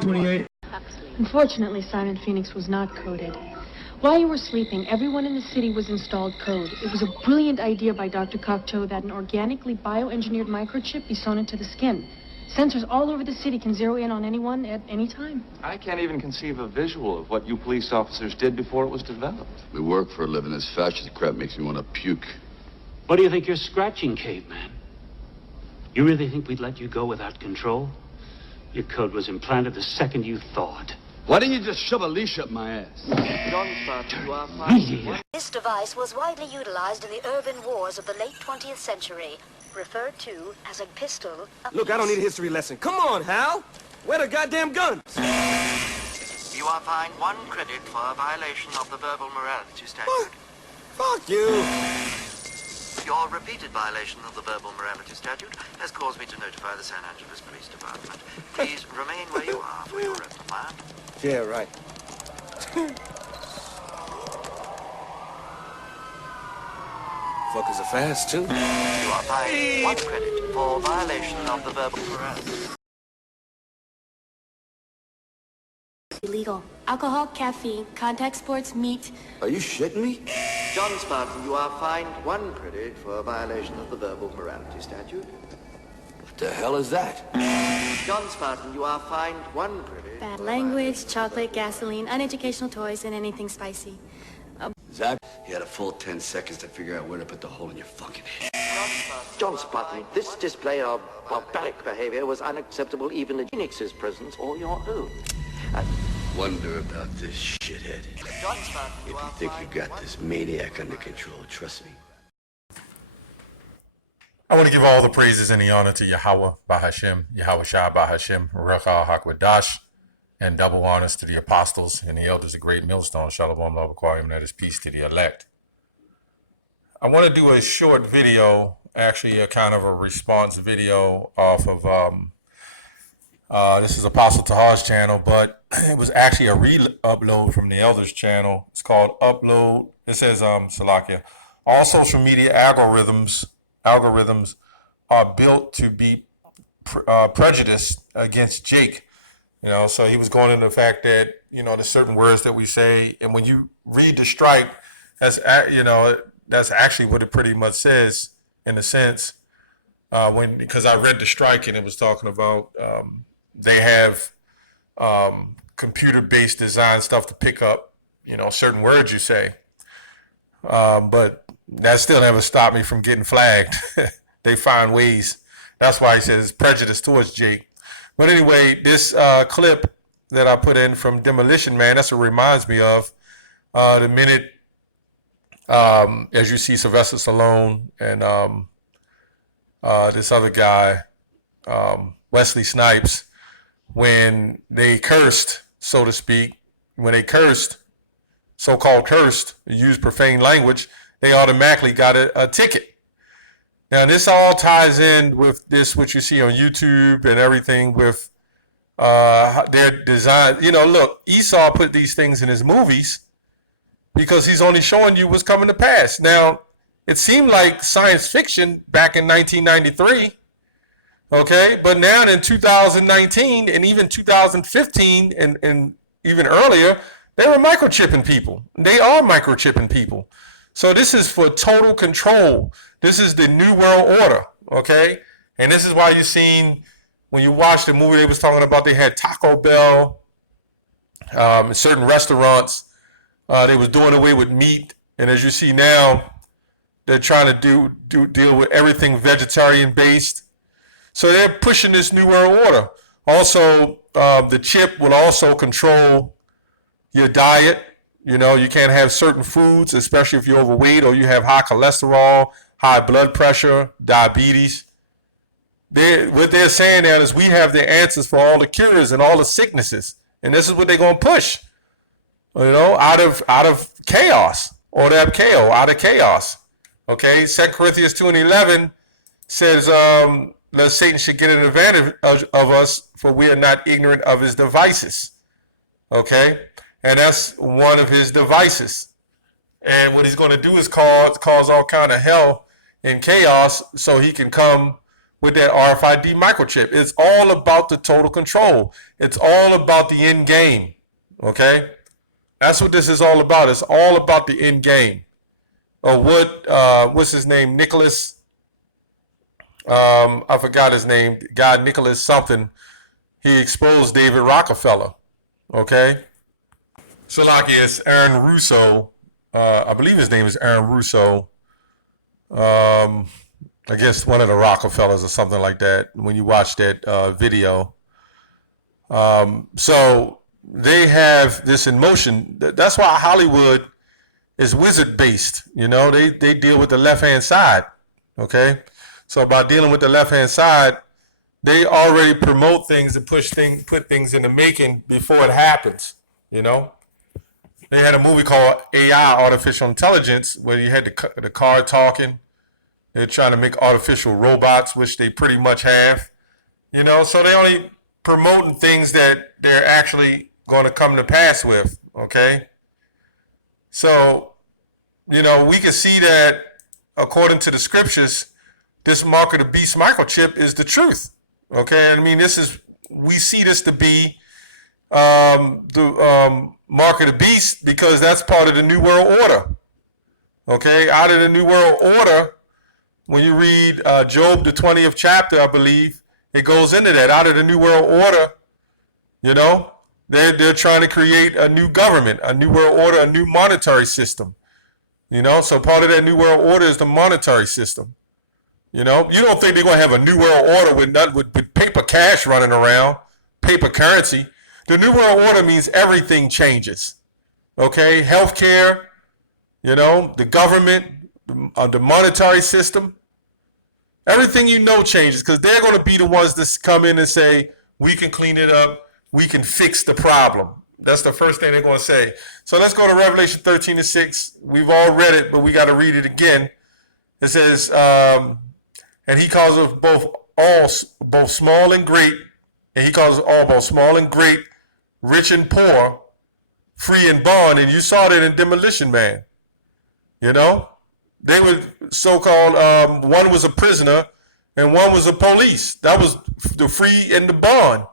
2828. Unfortunately, Simon Phoenix was not coded. While you were sleeping, everyone in the city was installed code. It was a brilliant idea by Dr. Cocteau that an organically bioengineered microchip be sewn into the skin. Sensors all over the city can zero in on anyone at any time. I can't even conceive a visual of what you police officers did before it was developed. We work for a living. This fascist crap makes me want to puke. What do you think you're scratching, caveman? You really think we'd let you go without control? Your code was implanted the second you thawed. Why didn't you just shove a leash up my ass? This device was widely utilized in the urban wars of the late 20th century, referred to as a pistol. Look, I don't need a history lesson. Come on, Hal. Where the goddamn guns? You are fined 1 credit for a violation of the verbal morality statute. What? Fuck you. Your repeated violation of the verbal morality statute has caused me to notify the San Angeles Police Department. Please remain where you are for your reprimand. Yeah, right. Fuckers are fast, too. You are fined 1 credit for violation of the verbal morality. Illegal. Alcohol, caffeine, contact sports, meat. Are you shitting me? John Spartan, you are fined 1 credit for a violation of the verbal morality statute. What the hell is that? John Spartan, you are fined 1 credit. Bad language, chocolate, gasoline, uneducational toys, and anything spicy. Zach, you had a full 10 seconds to figure out where to put the hole in your fucking head. John Spartan, this display of barbaric behavior was unacceptable even in Phoenix's presence or your own. Wonder about this shithead. John Spartan, If you think you got this maniac under control, trust me. I want to give all the praises and the honor to Yahweh Bahashem, Yahweh Shah Bahashem, Rekha Hakwadash, and double honors to the apostles and the elders of Great Millstone, Shalom, love, and that is peace to the elect. I want to do a short video, actually a kind of a response video off of, this is Apostle Tahar's channel, but it was actually a re-upload from the elders channel. It's called Upload. It says, Salakia, all social media algorithms are built to be prejudiced against Jake. You know, so he was going into the fact that, you know, there's certain words that we say, and when you read the strike, that's, you know, that's actually what it pretty much says in a sense. Because I read the strike and it was talking about they have computer-based design stuff to pick up, you know, certain words you say. But that still never stopped me from getting flagged. They find ways. That's why he says prejudice towards Jake. But anyway, this clip that I put in from Demolition Man, that's what reminds me of the minute, as you see Sylvester Stallone and this other guy, Wesley Snipes, when they cursed, so to speak, when they cursed, so-called cursed, used profane language, they automatically got a ticket. Now, this all ties in with this, what you see on YouTube and everything with their design. You know, look, Esau put these things in his movies because he's only showing you what's coming to pass. Now, it seemed like science fiction back in 1993, okay? But now in 2019 and even 2015 and even earlier, they were microchipping people. They are microchipping people. So this is for total control. This is the New World Order, okay? And this is why you've seen, when you watch the movie, they was talking about they had Taco Bell, certain restaurants, they was doing away with meat. And as you see now, they're trying to deal with everything vegetarian based. So they're pushing this New World Order. Also, the chip will also control your diet. You know, you can't have certain foods, especially if you're overweight or you have high cholesterol, high blood pressure, diabetes. What they're saying now is we have the answers for all the cures and all the sicknesses. And this is what they're going to push, you know, out of chaos, or that KO, out of chaos. Okay, 2 Corinthians 2:11 says, that Satan should get an advantage of us, for we are not ignorant of his devices. Okay, and that's one of his devices. And what he's going to do is cause all kind of hell and chaos, so he can come with that RFID microchip. It's all about the total control. It's all about the end game. Okay? That's what this is all about. It's all about the end game. Or what's his name? Nicholas. I forgot his name. Guy Nicholas something. He exposed David Rockefeller. Okay? So like it's Aaron Russo. I believe his name is Aaron Russo. I guess one of the Rockefellers or something like that when you watch that video. So they have this in motion. That's why Hollywood is wizard based. You know, they deal with the left hand side. Okay. So by dealing with the left hand side, they already promote things and put things in the making before it happens. You know, they had a movie called AI, Artificial Intelligence, where you had the car talking. They're trying to make artificial robots, which they pretty much have. You know, so they only promoting things that they're actually going to come to pass with. Okay. So, you know, we can see that according to the scriptures, this mark of the beast microchip is the truth. Okay. I mean, we see this to be the mark of the beast because that's part of the New World Order. Okay. Out of the New World Order, when you read Job, the 20th chapter, I believe, it goes into that. Out of the New World Order, you know, they're trying to create a new government, a New World Order, a new monetary system. You know, so part of that New World Order is the monetary system. You know, you don't think they're going to have a New World Order with paper cash running around, paper currency. The New World Order means everything changes. Okay, healthcare, you know, the government, the monetary system, everything you know changes because they're going to be the ones that come in and say, we can clean it up, we can fix the problem. That's the first thing they're going to say. So let's go to Revelation 13:6. We've all read it, but we got to read it again. It says, and he calls it both small and great, and he calls it all both small and great, rich and poor, free and bond, and you saw that in Demolition Man. You know? They were so-called, one was a prisoner and one was a police. That was the free and the bond,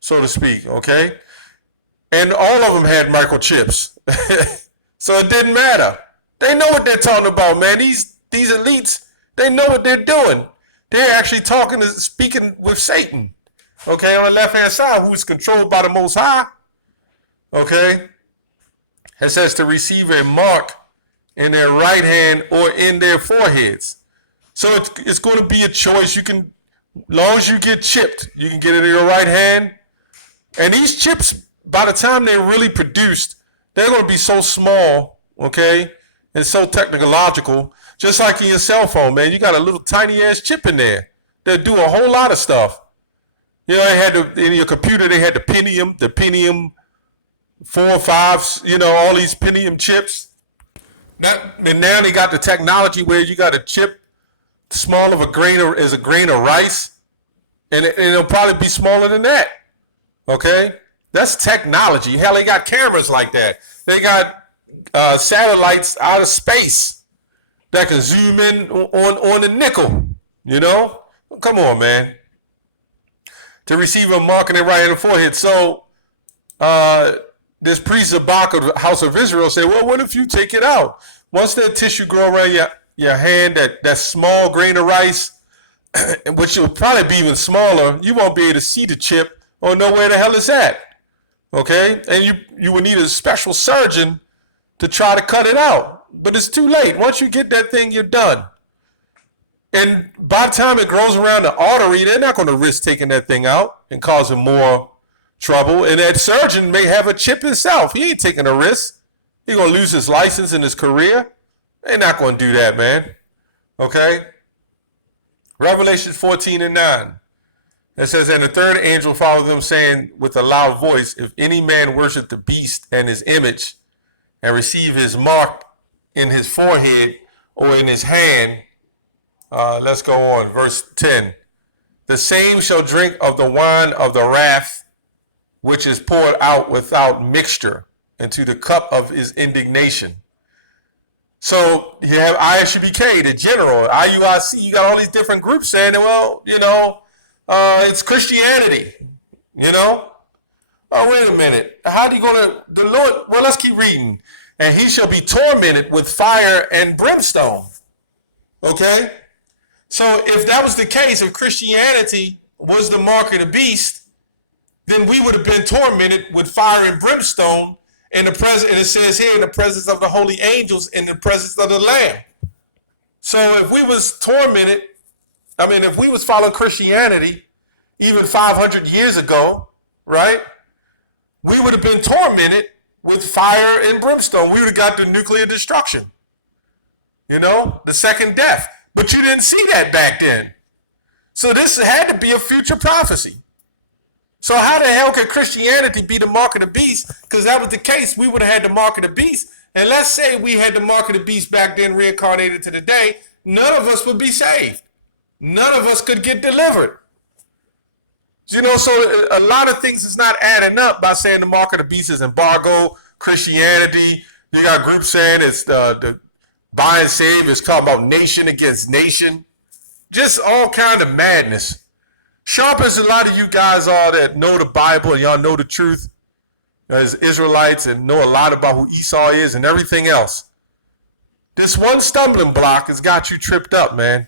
so to speak, okay? And all of them had microchips. So it didn't matter. They know what they're talking about, man. These elites, they know what they're doing. They're actually speaking with Satan, okay, on the left-hand side, who is controlled by the Most High, okay? It says to receive a mark in their right hand or in their foreheads. So it's going to be a choice. You can, as long as you get chipped, you can get it in your right hand. And these chips, by the time they're really produced, they're going to be so small, okay, and so technological, just like in your cell phone, man. You got a little tiny ass chip in there that do a whole lot of stuff. You know, in your computer, they had the Pentium 4 or 5, you know, all these Pentium chips. And now they got the technology where you got a chip small of a grain of rice, and it'll probably be smaller than that. Okay, that's technology. Hell, they got cameras like that. They got satellites out of space that can zoom in on the nickel. You know, come on, man. To receive a mark in their right hand and forehead. So this priest Zabak of the house of Israel said, well, what if you take it out? Once that tissue grow around your hand, that small grain of rice, which will probably be even smaller, you won't be able to see the chip or know where the hell it's at. Okay? And you would need a special surgeon to try to cut it out. But it's too late. Once you get that thing, you're done. And by the time it grows around the artery, they're not going to risk taking that thing out and causing more trouble. And that surgeon may have a chip himself. He ain't taking a risk. He's going to lose his license and his career. They're not going to do that, man. Okay? Revelation 14:9. It says, and the third angel followed them, saying with a loud voice, if any man worship the beast and his image and receive his mark in his forehead or in his hand, let's go on. Verse 10. The same shall drink of the wine of the wrath, which is poured out without mixture into the cup of his indignation. So you have ISUBK, the general, IUIC, you got all these different groups saying, well, it's Christianity, Oh, wait a minute. How are you going to, the Lord, well, let's keep reading. And he shall be tormented with fire and brimstone. Okay? So if that was the case, if Christianity was the mark of the beast, then we would have been tormented with fire and brimstone in the presence, and it says here, in the presence of the holy angels, in the presence of the Lamb. So if we was tormented, if we was following Christianity, even 500 years ago, right, we would have been tormented with fire and brimstone. We would have got the nuclear destruction, the second death. But you didn't see that back then. So this had to be a future prophecy. So how the hell could Christianity be the mark of the beast? Because that was the case. We would have had the mark of the beast. And let's say we had the mark of the beast back then reincarnated to today. None of us would be saved. None of us could get delivered. So a lot of things is not adding up by saying the mark of the beast is embargo, Christianity. You got groups saying it's the buy and save is called about nation against nation. Just all kind of madness. Sharp as a lot of you guys are that know the Bible and y'all know the truth as Israelites and know a lot about who Esau is and everything else. This one stumbling block has got you tripped up, man.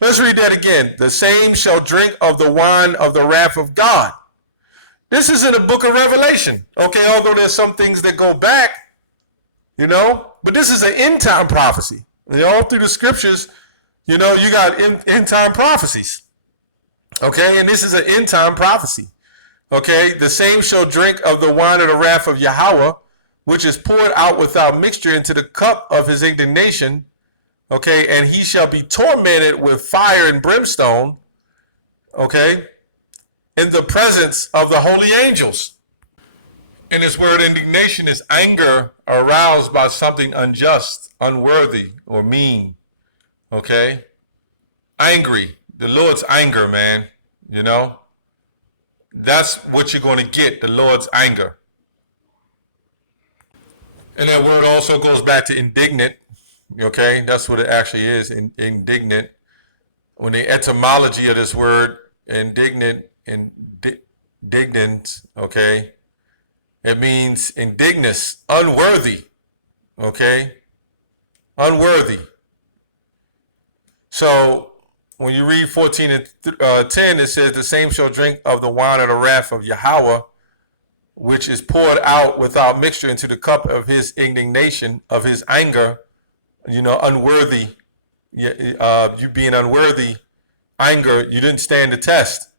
Let's read that again. The same shall drink of the wine of the wrath of God. This is in the book of Revelation. Okay, although there's some things that go back, but this is an end time prophecy. All through the scriptures, you got end time prophecies. Okay, and this is an end time prophecy. Okay, the same shall drink of the wine of the wrath of Yahweh, which is poured out without mixture into the cup of his indignation. Okay, and he shall be tormented with fire and brimstone. Okay, in the presence of the holy angels. And this word indignation is anger aroused by something unjust, unworthy, or mean. Okay, angry. The Lord's anger, man, That's what you're going to get, the Lord's anger. And that word also goes back to indignant, okay? That's what it actually is, indignant. When the etymology of this word, indignant, okay? It means indignus, unworthy, okay? Unworthy. So, when you read 14 and 10, it says, the same shall drink of the wine of the wrath of Yahweh, which is poured out without mixture into the cup of his indignation, of his anger, unworthy. You being unworthy, anger, you didn't stand the test.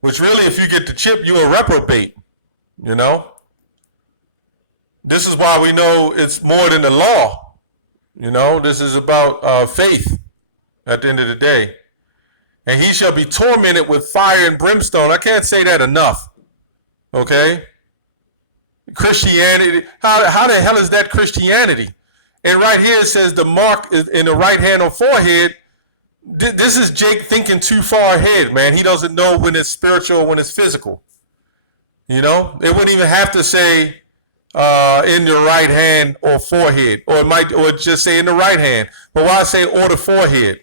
Which really, if you get the chip, you're a reprobate, This is why we know it's more than the law. This is about faith. At the end of the day. And he shall be tormented with fire and brimstone. I can't say that enough. Okay? Christianity. How the hell is that Christianity? And right here it says the mark is in the right hand or forehead. This is Jake thinking too far ahead, man. He doesn't know when it's spiritual or when it's physical. It wouldn't even have to say in your right hand or forehead. Or just say in the right hand. But why say or the forehead?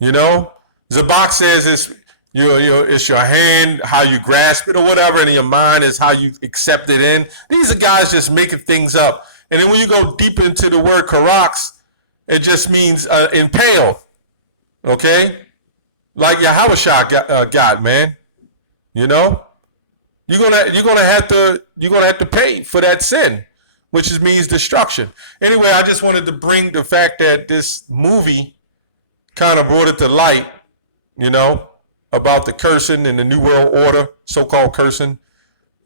Zabak says it's your hand, how you grasp it or whatever, and in your mind is how you accept it in. These are guys just making things up. And then when you go deep into the word karax, it just means impale. Okay? Like Yahushua got, man. You're gonna have to pay for that sin, which means destruction. Anyway, I just wanted to bring the fact that this movie kind of brought it to light, about the cursing and the New World Order, so-called cursing,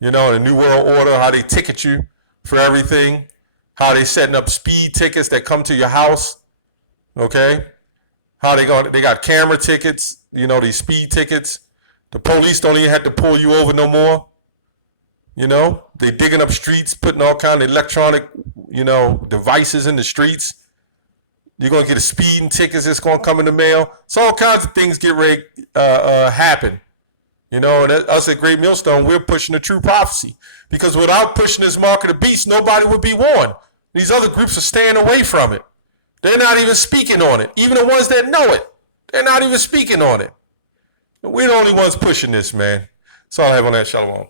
the New World Order, how they ticket you for everything, how they setting up speed tickets that come to your house, okay? How they got camera tickets, these speed tickets. The police don't even have to pull you over no more. They digging up streets, putting all kind of electronic, devices in the streets. You're going to get a speeding tickets that's going to come in the mail. So all kinds of things get ready happen. And us at Great Millstone, we're pushing the true prophecy. Because without pushing this mark of the beast, nobody would be warned. These other groups are staying away from it. They're not even speaking on it. Even the ones that know it, they're not even speaking on it. We're the only ones pushing this, man. That's all I have on that. Shalom.